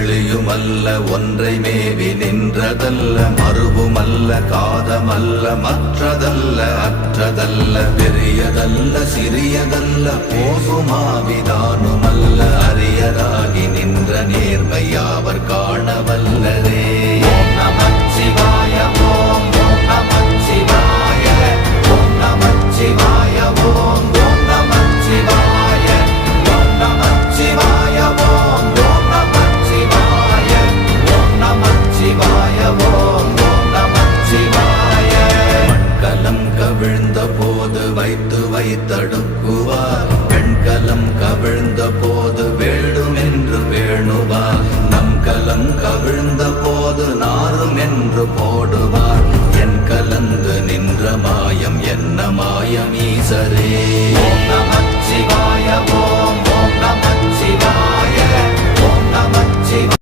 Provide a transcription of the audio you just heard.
வெளியுமல்ல ஒன்றை மேவி நின்றதல்ல மறுவுமல்ல காதமல்ல மற்றதல்ல அற்றதல்ல பெரியதல்ல சிறியதல்ல போகுமாவிதானுமல்ல அரியராகி நின்ற நேர்மையாவர் காணவல்லரே. ஓம் நமச்சிவாய ஓம் ஓம் நமச்சிவாய ஓம் நமச்சிவாய ஓம் ஓம் நமச்சிவாய ஓம் நமச்சிவாய ஓம் ஓம் நமச்சிவாய ஓம் நமச்சிவாய ஓம் ஓம் நமச்சிவாய. மண்கலம் கவிழ்ந்த போது வைத்து வைத்தடுக்குவார் பெண்கலம் கவிழ்ந்த போது வேண்டுமென்று வேணுவார் நம் கலம் கவிழ்ந்த போது நாரும் என்று போடுவார் என் கலந்து நின்ற மாயம் என்ன மாயம் ஈசரே. ஓம் நம